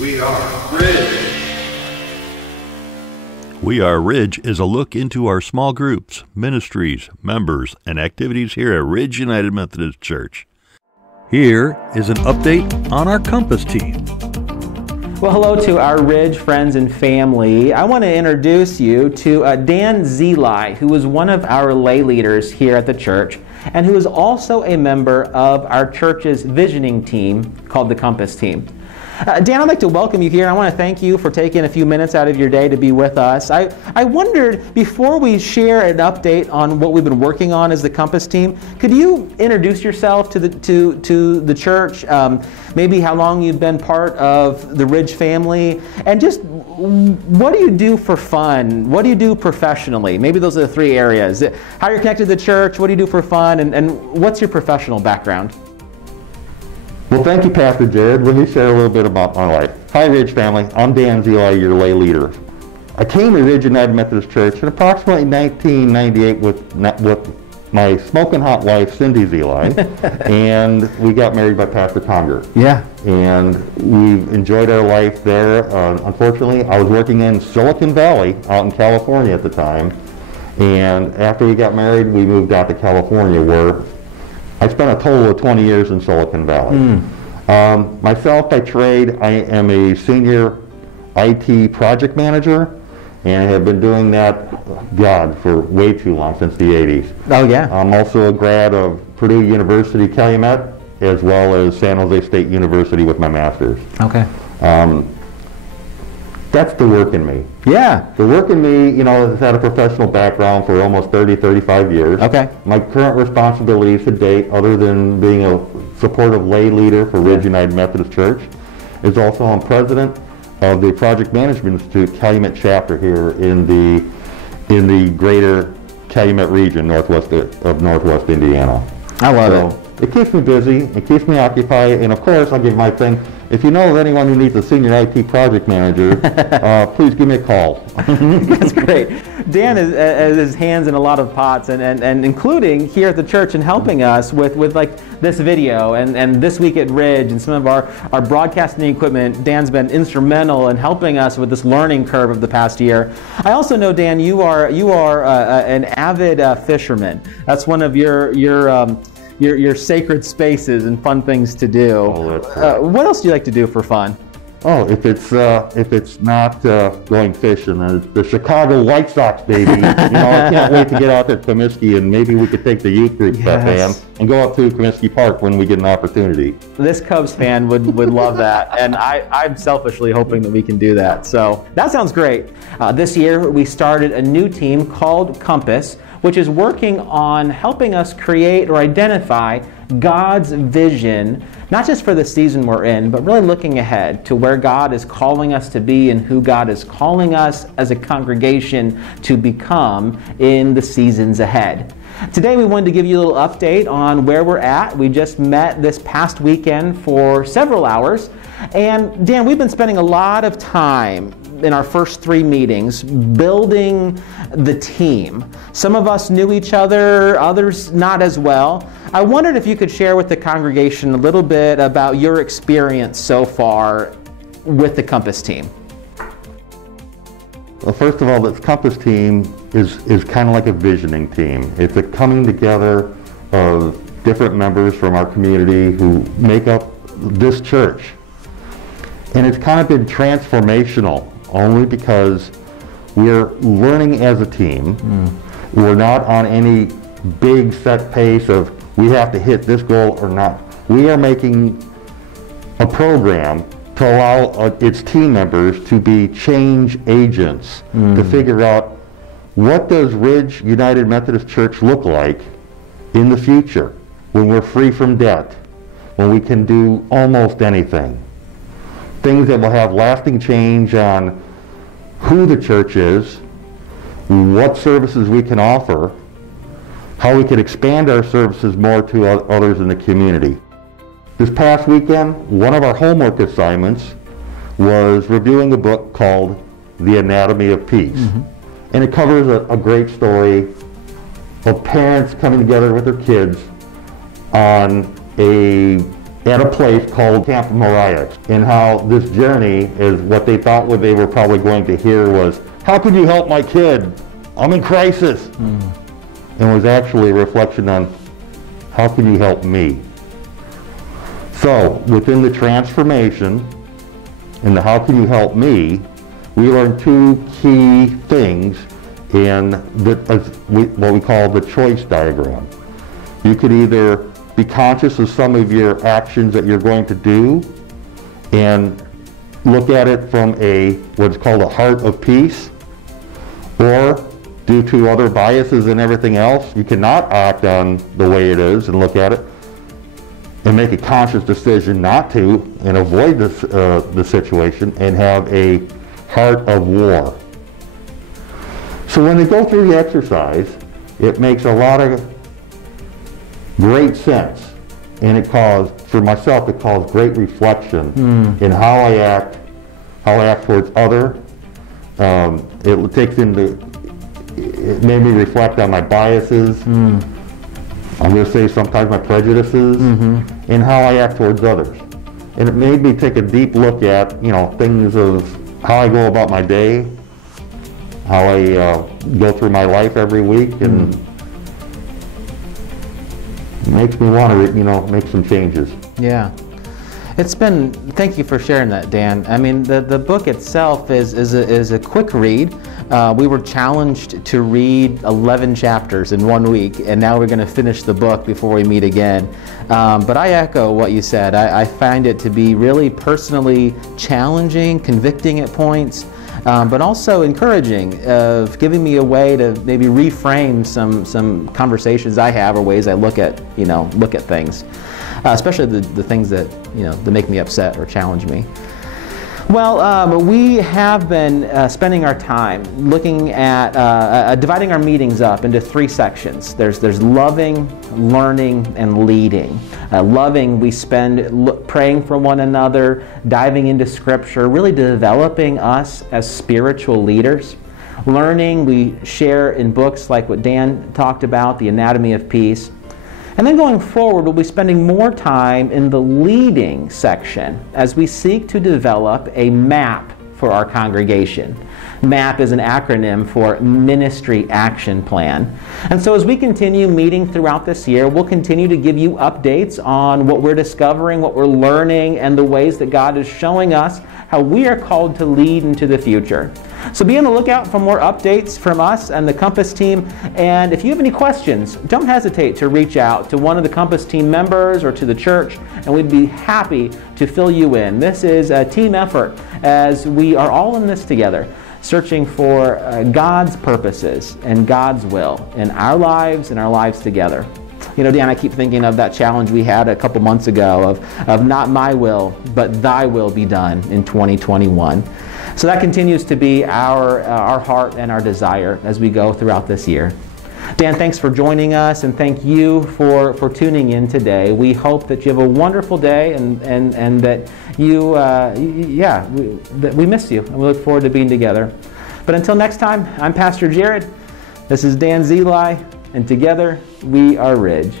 We are Ridge. We Are Ridge is a look into our small groups, ministries, members, and activities here at Ridge United Methodist Church. Here is an update on our Compass team. Well, hello to our Ridge friends and family. I want to introduce you to Dan ZILAI, who is one of our lay leaders here at the church, and who is also a member of our church's visioning team called the Compass team. Dan, I'd like to welcome you here. I want to thank you for taking a few minutes out of your day to be with us. I wondered, before we share an update on what we've been working on as the Compass team, could you introduce yourself to the church, maybe how long you've been part of the Ridge family, and just what do you do for fun? What do you do professionally? Maybe those are the three areas. How you're connected to the church, what do you do for fun, and what's your professional background? Well, thank you, Pastor Jared. Let me share a little bit about my life. Hi, Ridge family. I'm Dan ZILAI, your lay leader. I came to Ridge United Methodist Church in approximately 1998 with my smoking hot wife, Cindy ZILAI, and we got married by Pastor Conger. Yeah. And we've enjoyed our life there. Unfortunately, I was working in Silicon Valley out in California at the time, and after we got married, we moved out to California, where I spent a total of 20 years in Silicon Valley. Myself, by trade, I am a senior IT project manager, and I have been doing that, God, for way too long, since the 80s. Oh, yeah. I'm also a grad of Purdue University Calumet, as well as San Jose State University with my master's. Okay. That's the work in me. Yeah. The work in me, you know, has had a professional background for almost 35 years. Okay. My current responsibilities to date, other than being a supportive lay leader for Ridge United Methodist Church, is also I'm president of the Project Management Institute Calumet chapter here in the greater Calumet region, northwest Indiana. I love it. It keeps me busy, it keeps me occupied, and of course I'll give my thing. If you know of anyone who needs a senior IT project manager, please give me a call. That's great. Dan has his hands in a lot of pots, and including here at the church, and helping us with like this video and this week at Ridge and some of our broadcasting equipment. Dan's been instrumental in helping us with this learning curve of the past year. I also know, Dan, you are an avid fisherman. That's one of your sacred spaces and fun things to do. Oh, what else do you like to do for fun? Oh, if it's not going fishing, then it's the Chicago White Sox, baby. You know, I can't wait to get out there to Comiskey, and maybe we could take the youth group, Beth, and go up to Comiskey Park when we get an opportunity. This Cubs fan would love that, and I'm selfishly hoping that we can do that. So that sounds great. This year we started a new team called Compass, which is working on helping us create or identify God's vision, not just for the season we're in, but really looking ahead to where God is calling us to be and who God is calling us as a congregation to become in the seasons ahead. Today we wanted to give you a little update on where we're at. We just met this past weekend for several hours. And Dan, we've been spending a lot of time in our first 3 meetings building the team. Some of us knew each other, others not as well. I wondered if you could share with the congregation a little bit about your experience so far with the Compass team. Well, first of all, this Compass team is kind of like a visioning team. It's a coming together of different members from our community who make up this church. And it's kind of been transformational, only because we're learning as a team. We're not on any big set pace of we have to hit this goal or not. We are making a program to allow its team members to be change agents, to figure out what does Ridge United Methodist Church look like in the future when we're free from debt, when we can do almost anything. Things that will have lasting change on who the church is, what services we can offer, how we can expand our services more to others in the community. This past weekend, one of our homework assignments was reviewing a book called The Anatomy of Peace. And it covers a great story of parents coming together with their kids on a at a place called Camp Moriah, and how this journey is what they thought what they were probably going to hear was, how can you help my kid? I'm in crisis. And was actually a reflection on, how can you help me? So within the transformation and the how can you help me, we learned two key things in what we call the choice diagram. You could either be conscious of some of your actions that you're going to do and look at it from what's called a heart of peace, or due to other biases and everything else, you cannot act on the way it is and look at it and make a conscious decision not to and avoid the situation and have a heart of war. So when they go through the exercise, it makes a lot of great sense, and for myself, it caused great reflection in how I act towards other. It made me reflect on my biases. I'm going to say sometimes my prejudices, and how I act towards others. And it made me take a deep look at, things of how I go about my day, how I go through my life every week, and it makes me want to, make some changes. Yeah. Thank you for sharing that, Dan. I mean, the book itself is a quick read. We were challenged to read 11 chapters in 1 week, and now we're going to finish the book before we meet again. But I echo what you said. I find it to be really personally challenging, convicting at points, but also encouraging, of giving me a way to maybe reframe some conversations I have or ways I look at things. Especially the things that that make me upset or challenge me. Well, we have been spending our time looking at dividing our meetings up into 3 sections. There's loving, learning, and leading. Loving, we spend praying for one another, diving into Scripture, really developing us as spiritual leaders. Learning, we share in books like what Dan talked about, The Anatomy of Peace. And then going forward, we'll be spending more time in the leading section as we seek to develop a map for our congregation. MAP is an acronym for Ministry Action Plan. And so as we continue meeting throughout this year, we'll continue to give you updates on what we're discovering, what we're learning, and the ways that God is showing us how we are called to lead into the future. So be on the lookout for more updates from us and the Compass team. And if you have any questions, don't hesitate to reach out to one of the Compass team members or to the church, and we'd be happy to fill you in. This is a team effort as we are all in this together, searching for God's purposes and God's will in our lives and our lives together. Dan, I keep thinking of that challenge we had a couple months ago of not my will, but thy will be done in 2021. So that continues to be our heart and our desire as we go throughout this year. Dan, thanks for joining us, and thank you for tuning in today. We hope that you have a wonderful day and that we miss you, and we look forward to being together. But until next time, I'm Pastor Jared. This is Dan ZILAI, and together we are Ridge.